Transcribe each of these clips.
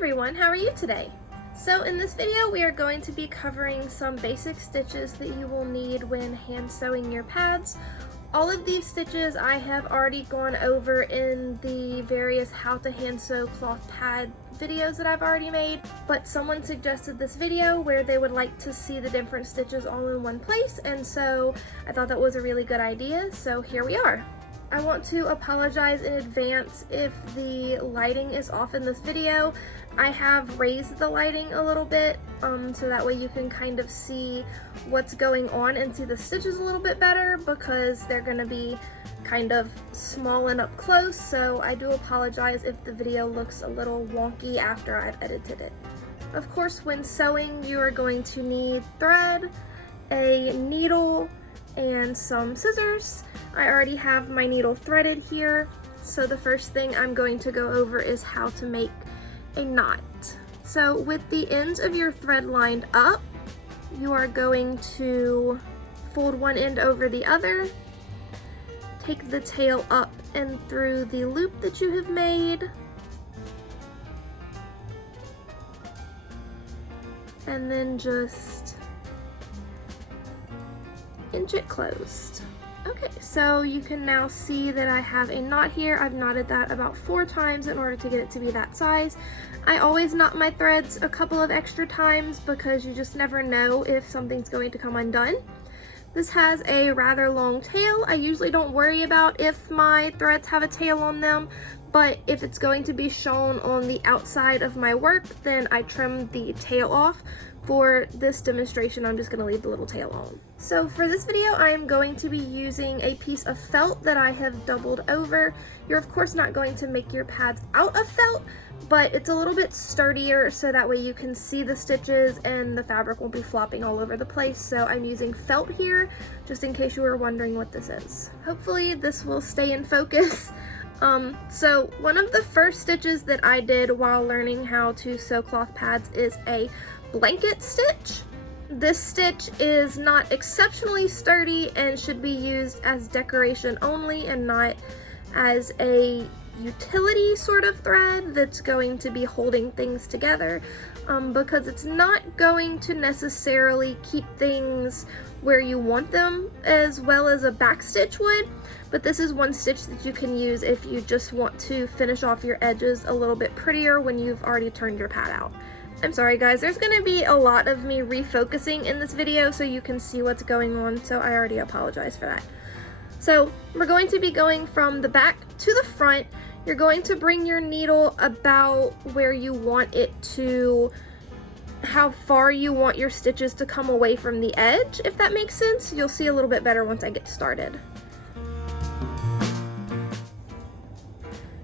everyone, how are you today? So in this video we are going to be covering some basic stitches that you will need when hand sewing your pads. All of these stitches I have already gone over in the various how to hand sew cloth pad videos that I've already made, but someone suggested this video where they would like to see the different stitches all in one place, and so I thought that was a really good idea, so here we are. I want to apologize in advance if the lighting is off in this video. I have raised the lighting a little bit so that way you can kind of see what's going on and see the stitches a little bit better, because they're going to be kind of small and up close, so I do apologize if the video looks a little wonky after I've edited it. Of course, when sewing you are going to need thread, a needle, and some scissors. I already have my needle threaded here, so the first thing I'm going to go over is how to make a knot. So with the ends of your thread lined up, you are going to fold one end over the other, take the tail up and through the loop that you have made, and then just inch it closed. Okay, so you can now see that I have a knot here. I've knotted that about 4 times in order to get it to be that size. I always knot my threads a couple of extra times because you just never know if something's going to come undone. This has a rather long tail. I usually don't worry about if my threads have a tail on them, but if it's going to be shown on the outside of my work, then I trim the tail off. For this demonstration, I'm just going to leave the little tail on. So for this video, I am going to be using a piece of felt that I have doubled over. You're of course not going to make your pads out of felt, but it's a little bit sturdier so that way you can see the stitches and the fabric won't be flopping all over the place. So I'm using felt here, just in case you were wondering what this is. Hopefully this will stay in focus. So one of the first stitches that I did while learning how to sew cloth pads is a blanket stitch. This stitch is not exceptionally sturdy and should be used as decoration only and not as a utility sort of thread that's going to be holding things together, because it's not going to necessarily keep things where you want them as well as a back stitch would, but this is one stitch that you can use if you just want to finish off your edges a little bit prettier when you've already turned your pad out. I'm sorry guys, there's going to be a lot of me refocusing in this video so you can see what's going on, so I already apologize for that. So we're going to be going from the back to the front. You're going to bring your needle about where you want it to, how far you want your stitches to come away from the edge, if that makes sense. You'll see a little bit better once I get started.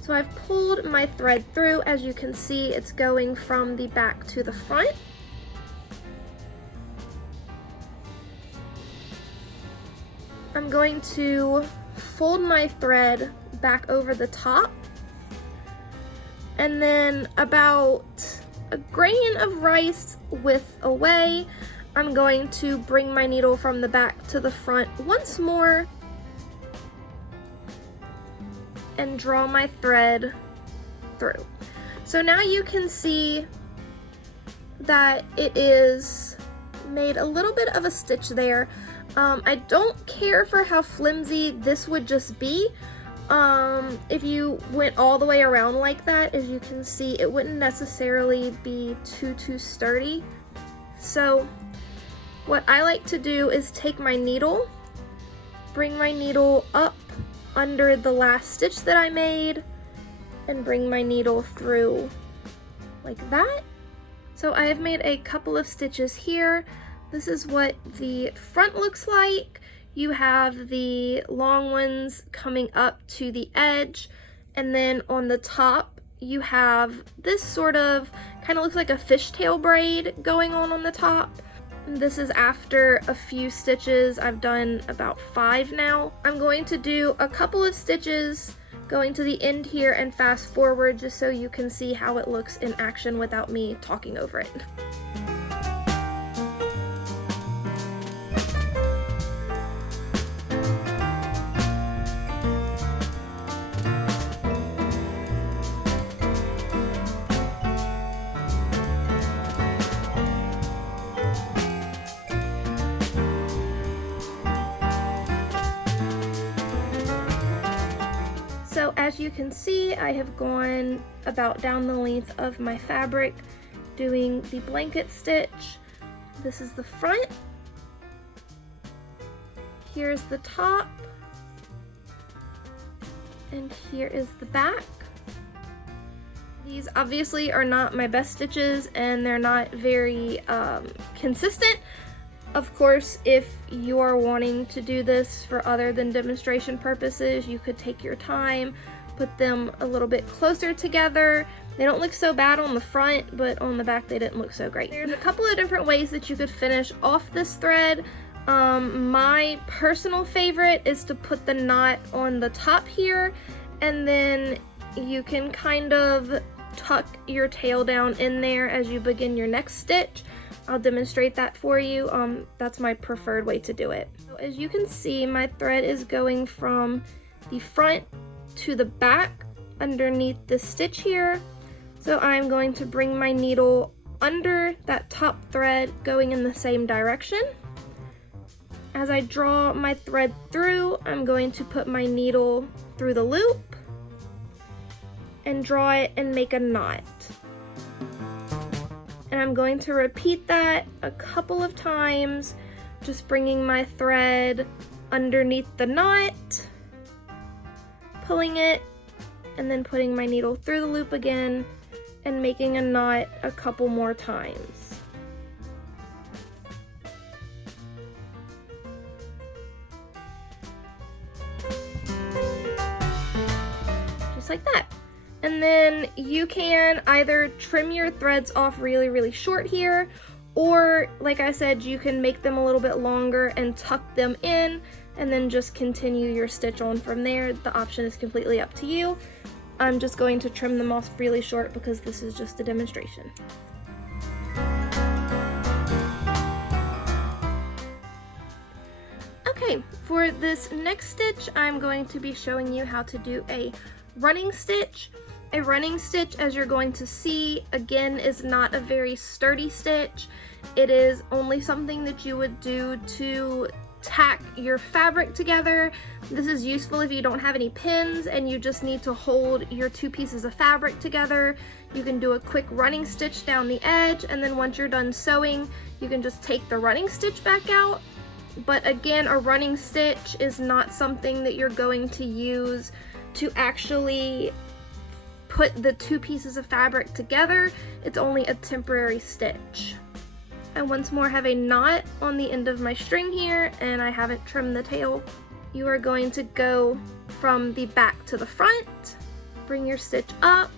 So I've pulled my thread through. As you can see, it's going from the back to the front. I'm going to fold my thread back over the top, and then about a grain of rice width away, I'm going to bring my needle from the back to the front once more and draw my thread through. So now you can see that it is made a little bit of a stitch there. I don't care for how flimsy this would just be. If you went all the way around like that, as you can see, it wouldn't necessarily be too sturdy. So what I like to do is take my needle, bring my needle up under the last stitch that I made, and bring my needle through like that. So I have made a couple of stitches here. This is what the front looks like. You have the long ones coming up to the edge, and then on the top you have this sort of kind of looks like a fishtail braid going on the top. This is after a few stitches. I've done about 5 now. I'm going to do a couple of stitches going to the end here and fast forward just so you can see how it looks in action without me talking over it. you can see, I have gone about down the length of my fabric doing the blanket stitch. This is the front. Here's the top. And here is the back. These obviously are not my best stitches and they're not very consistent. Of course, if you are wanting to do this for other than demonstration purposes, you could take your time, put them a little bit closer together. They don't look so bad on the front, but on the back they didn't look so great. There's a couple of different ways that you could finish off this thread. My personal favorite is to put the knot on the top here, and then you can kind of tuck your tail down in there as you begin your next stitch. I'll demonstrate that for you. That's my preferred way to do it. So as you can see, my thread is going from the front to the back underneath the stitch here. So I'm going to bring my needle under that top thread going in the same direction. As I draw my thread through, I'm going to put my needle through the loop and draw it and make a knot. And I'm going to repeat that a couple of times, just bringing my thread underneath the knot, pulling it, and then putting my needle through the loop again and making a knot a couple more times. Just like that. And then you can either trim your threads off really, really short here, or like I said, you can make them a little bit longer and tuck them in and then just continue your stitch on from there. The option is completely up to you. I'm just going to trim them off really short because this is just a demonstration. Okay, for this next stitch, I'm going to be showing you how to do a running stitch. A running stitch, as you're going to see, again, is not a very sturdy stitch. It is only something that you would do to tack your fabric together. This is useful if you don't have any pins and you just need to hold your two pieces of fabric together. You can do a quick running stitch down the edge, and then once you're done sewing, you can just take the running stitch back out. But again, a running stitch is not something that you're going to use to actually put the two pieces of fabric together. It's only a temporary stitch. I once more have a knot on the end of my string here, and I haven't trimmed the tail. You are going to go from the back to the front, bring your stitch up,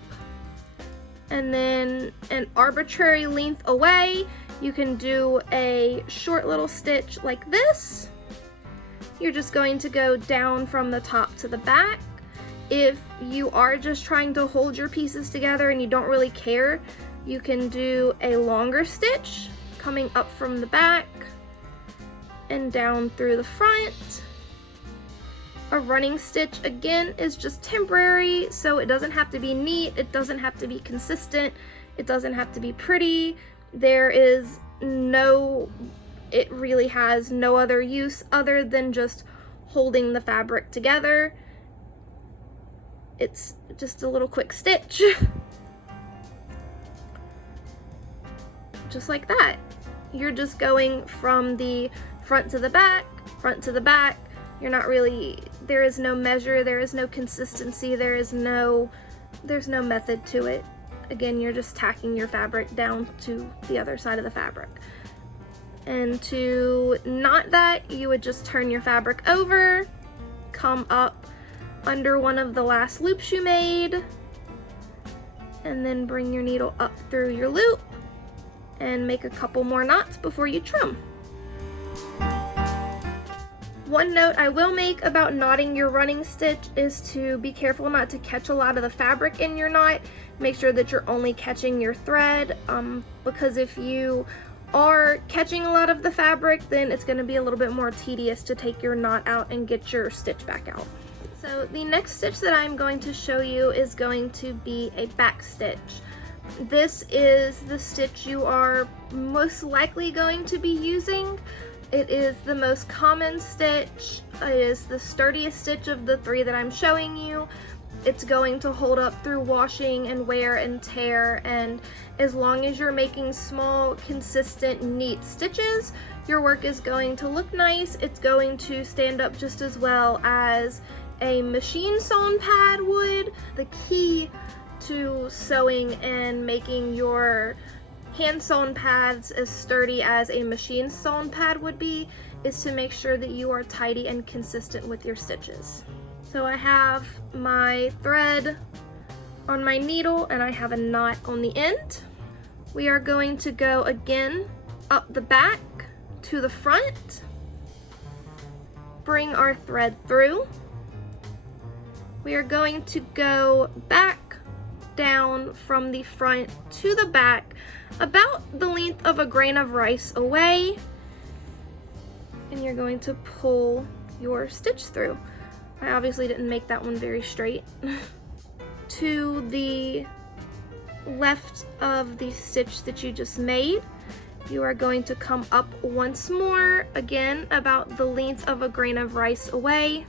and then an arbitrary length away, you can do a short little stitch like this. You're just going to go down from the top to the back. If you are just trying to hold your pieces together and you don't really care, you can do a longer stitch coming up from the back and down through the front. A running stitch, again, is just temporary, so it doesn't have to be neat, it doesn't have to be consistent, it doesn't have to be pretty. It really has no other use other than just holding the fabric together. It's just a little quick stitch. Just like that. You're just going from the front to the back, front to the back. You're not really, there is no measure, there is no consistency, there's no method to it. Again, you're just tacking your fabric down to the other side of the fabric. And to knot that, you would just turn your fabric over, come up under one of the last loops you made, and then bring your needle up through your loop and make a couple more knots before you trim. One note I will make about knotting your running stitch is to be careful not to catch a lot of the fabric in your knot. Make sure that you're only catching your thread, because if you are catching a lot of the fabric, then it's going to be a little bit more tedious to take your knot out and get your stitch back out. So the next stitch that I'm going to show you is going to be a back stitch. This is the stitch you are most likely going to be using. It is the most common stitch. It is the sturdiest stitch of the three that I'm showing you. it's going to hold up through washing and wear and tear, and as long as you're making small, consistent, neat stitches, your work is going to look nice. It's going to stand up just as well as a machine sewn pad would. The key to sewing and making your hand sewn pads as sturdy as a machine sewn pad would be is to make sure that you are tidy and consistent with your stitches. So I have my thread on my needle and I have a knot on the end. We are going to go again up the back to the front, bring our thread through. We are going to go back down from the front to the back about the length of a grain of rice away, and you're going to pull your stitch through. I obviously didn't make that one very straight. To the left of the stitch that you just made, you are going to come up once more, again about the length of a grain of rice away.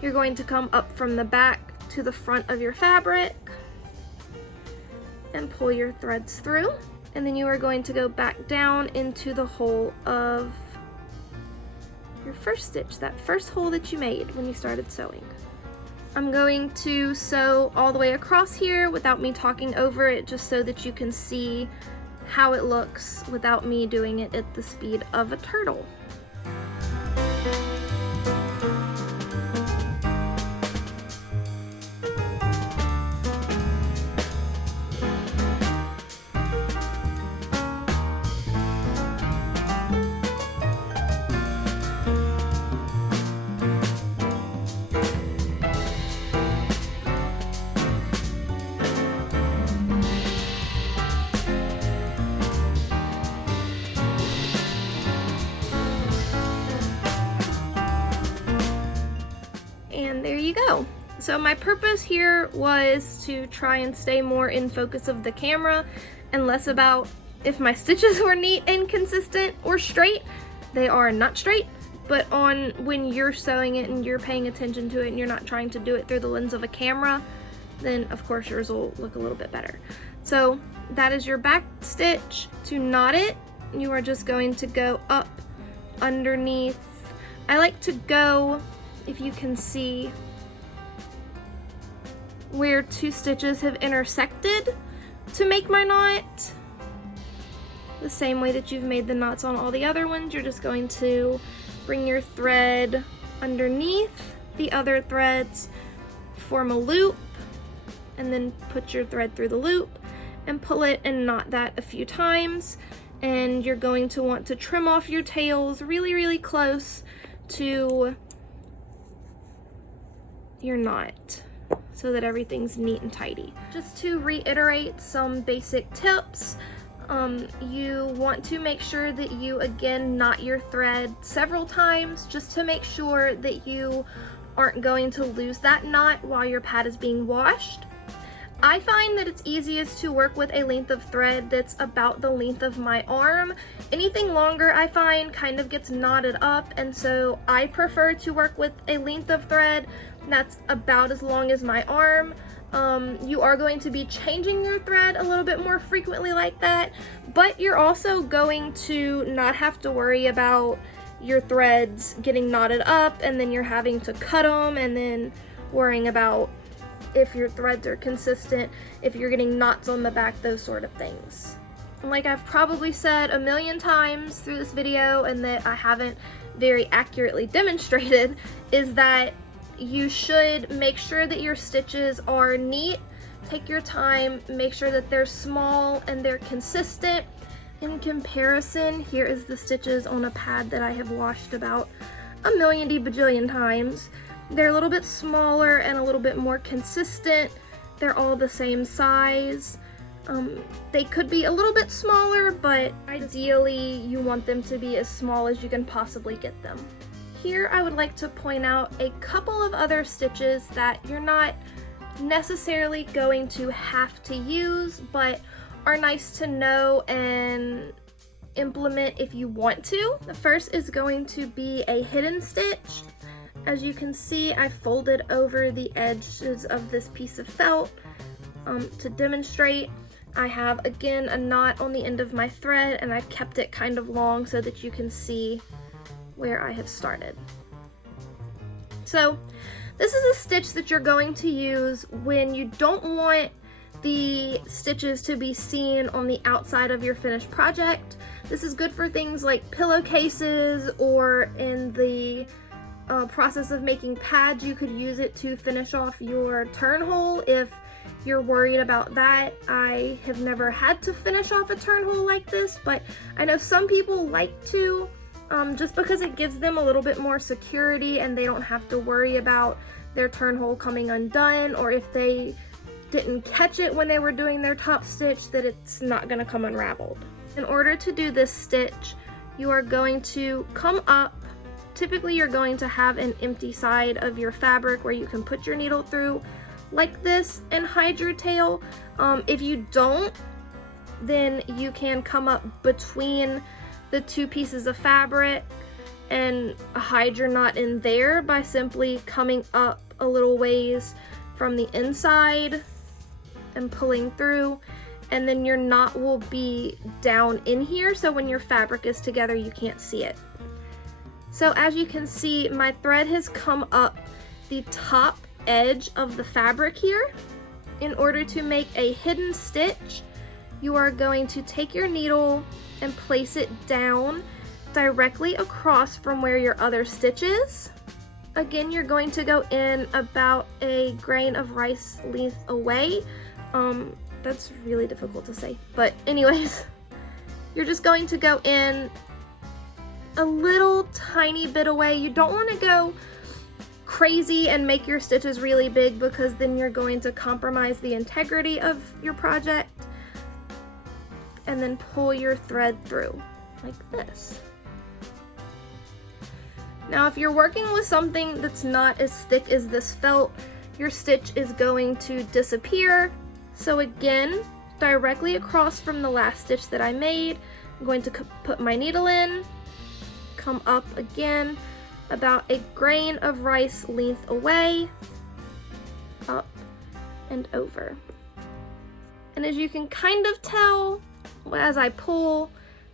You're going to come up from the back to the front of your fabric and pull your threads through, and then you are going to go back down into the hole of your first stitch, that first hole that you made when you started sewing. I'm going to sew all the way across here without me talking over it, just so that you can see how it looks without me doing it at the speed of a turtle. And there you go. So my purpose here was to try and stay more in focus of the camera and less about if my stitches were neat and consistent or straight. They are not straight, but on when you're sewing it and you're paying attention to it and you're not trying to do it through the lens of a camera, then of course yours will look a little bit better. So that is your back stitch. To knot it, you are just going to go up underneath. I like to go, if you can see, where two stitches have intersected to make my knot. The same way that you've made the knots on all the other ones, you're just going to bring your thread underneath the other threads, form a loop, and then put your thread through the loop and pull it and knot that a few times. And you're going to want to trim off your tails really, really close to your knot so that everything's neat and tidy. Just to reiterate some basic tips, you want to make sure that you again knot your thread several times just to make sure that you aren't going to lose that knot while your pad is being washed. I find that it's easiest to work with a length of thread that's about the length of my arm. Anything longer I find kind of gets knotted up, and so I prefer to work with a length of thread that's about as long as my arm. You are going to be changing your thread a little bit more frequently like that, but you're also going to not have to worry about your threads getting knotted up and then you're having to cut them and then worrying about if your threads are consistent, if you're getting knots on the back, those sort of things. Like I've probably said a million times through this video and that I haven't very accurately demonstrated, is that you should make sure that your stitches are neat. Take your time, make sure that they're small and they're consistent. In comparison, here is the stitches on a pad that I have washed about a million bajillion times. They're a little bit smaller and a little bit more consistent. They're all the same size. They could be a little bit smaller, but ideally you want them to be as small as you can possibly get them. Here I would like to point out a couple of other stitches that you're not necessarily going to have to use, but are nice to know and implement if you want to. The first is going to be a hidden stitch. As you can see, I folded over the edges of this piece of felt to demonstrate. I have, again, a knot on the end of my thread, and I've kept it kind of long so that you can see where I have started. So this is a stitch that you're going to use when you don't want the stitches to be seen on the outside of your finished project. This is good for things like pillowcases, or in the process of making pads, you could use it to finish off your turn hole if you're worried about that. I have never had to finish off a turn hole like this, but I know some people like to, just because it gives them a little bit more security and they don't have to worry about their turn hole coming undone, or if they didn't catch it when they were doing their top stitch, that it's not going to come unraveled. In order to do this stitch, you are going to come up. Typically you're going to have an empty side of your fabric where you can put your needle through like this and hide your tail. If you don't, then you can come up between the two pieces of fabric and hide your knot in there by simply coming up a little ways from the inside and pulling through, and then your knot will be down in here, so when your fabric is together you can't see it. So as you can see, my thread has come up the top edge of the fabric here. In order to make a hidden stitch, you are going to take your needle and place it down directly across from where your other stitch is. Again, you're going to go in about a grain of rice length away. That's really difficult to say, but anyways, you're just going to go in a little tiny bit away. You don't want to go crazy and make your stitches really big, because then you're going to compromise the integrity of your project. And then pull your thread through like this. Now if you're working with something that's not as thick as this felt, your stitch is going to disappear. So again, directly across from the last stitch that I made, I'm going to put my needle in, come up again about a grain of rice length away, up and over. And as you can kind of tell as I pull,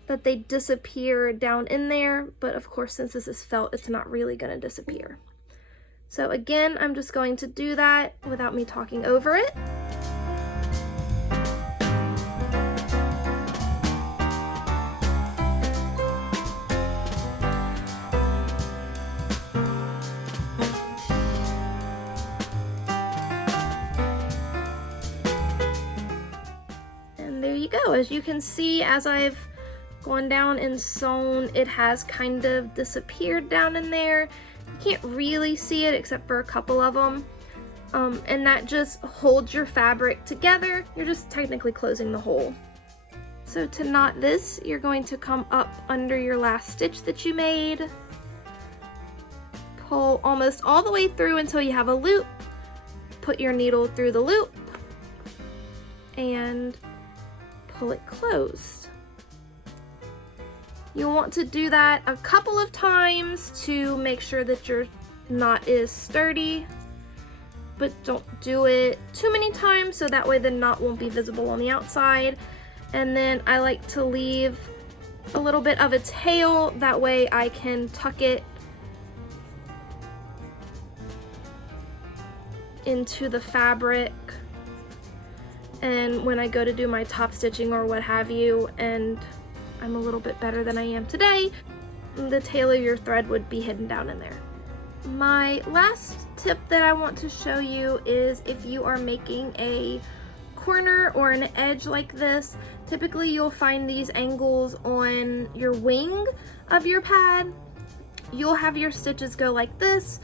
that they disappear down in there, but of course since this is felt, it's not really going to disappear. So again, I'm just going to do that without me talking over it. There you go. As you can see, as I've gone down and sewn, it has kind of disappeared down in there. You can't really see it except for a couple of them. And that just holds your fabric together. You're just technically closing the hole. So to knot this, you're going to come up under your last stitch that you made. Pull almost all the way through until you have a loop. Put your needle through the loop and pull it closed. You'll want to do that a couple of times to make sure that your knot is sturdy, but don't do it too many times so that way the knot won't be visible on the outside. And then I like to leave a little bit of a tail, that way I can tuck it into the fabric. And when I go to do my top stitching or what have you, and I'm a little bit better than I am today, the tail of your thread would be hidden down in there. My last tip that I want to show you is if you are making a corner or an edge like this, typically you'll find these angles on your wing of your pad. You'll have your stitches go like this,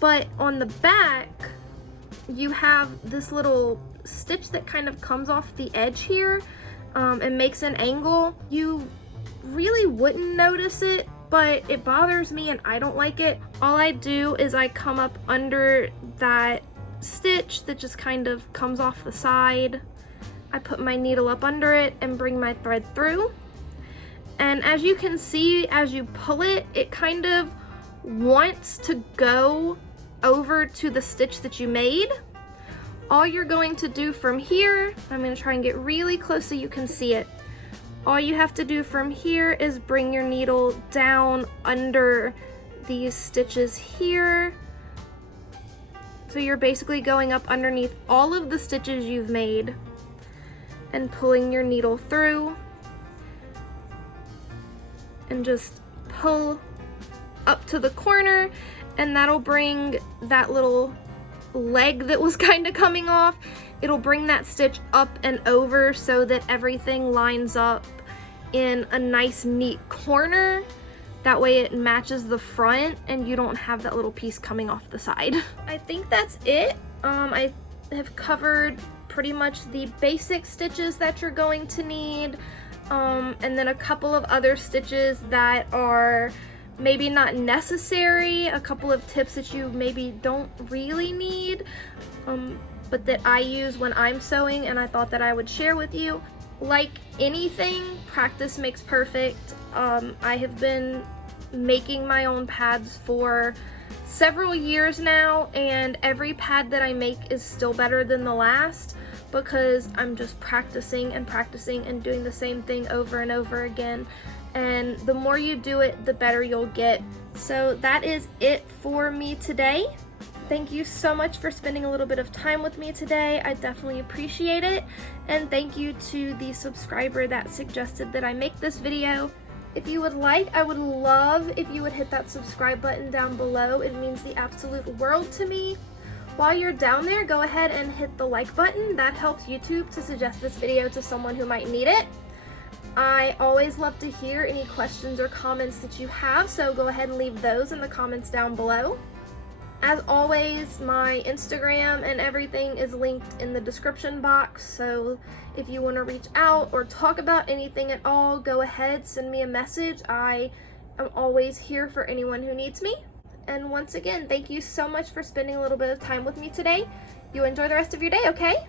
but on the back, you have this little stitch that kind of comes off the edge here and makes an angle. You really wouldn't notice it, but it bothers me and I don't like it. All I do is I come up under that stitch that just kind of comes off the side. I put my needle up under it and bring my thread through. And as you can see, as you pull it, it kind of wants to go over to the stitch that you made, all you're going to do from here, I'm going to try and get really close so you can see it. All you have to do from here is bring your needle down under these stitches here. So you're basically going up underneath all of the stitches you've made and pulling your needle through, and just pull up to the corner, and that'll bring that little leg that was kind of coming off, it'll bring that stitch up and over so that everything lines up in a nice neat corner. That way it matches the front and you don't have that little piece coming off the side. I think that's it. I have covered pretty much the basic stitches that you're going to need, and then a couple of other stitches that are maybe not necessary, a couple of tips that you maybe don't really need, but that I use when I'm sewing and I thought that I would share with you. Like anything, practice makes perfect. I have been making my own pads for several years now, and every pad that I make is still better than the last because I'm just practicing and practicing and doing the same thing over and over again. And the more you do it, the better you'll get. So that is it for me today. Thank you so much for spending a little bit of time with me today. I definitely appreciate it. And thank you to the subscriber that suggested that I make this video. If you would like, I would love if you would hit that subscribe button down below. It means the absolute world to me. While you're down there, go ahead and hit the like button. That helps YouTube to suggest this video to someone who might need it. I always love to hear any questions or comments that you have, so go ahead and leave those in the comments down below. As always, my Instagram and everything is linked in the description box, so if you want to reach out or talk about anything at all, go ahead, send me a message. I am always here for anyone who needs me. And once again, thank you so much for spending a little bit of time with me today. You enjoy the rest of your day, okay?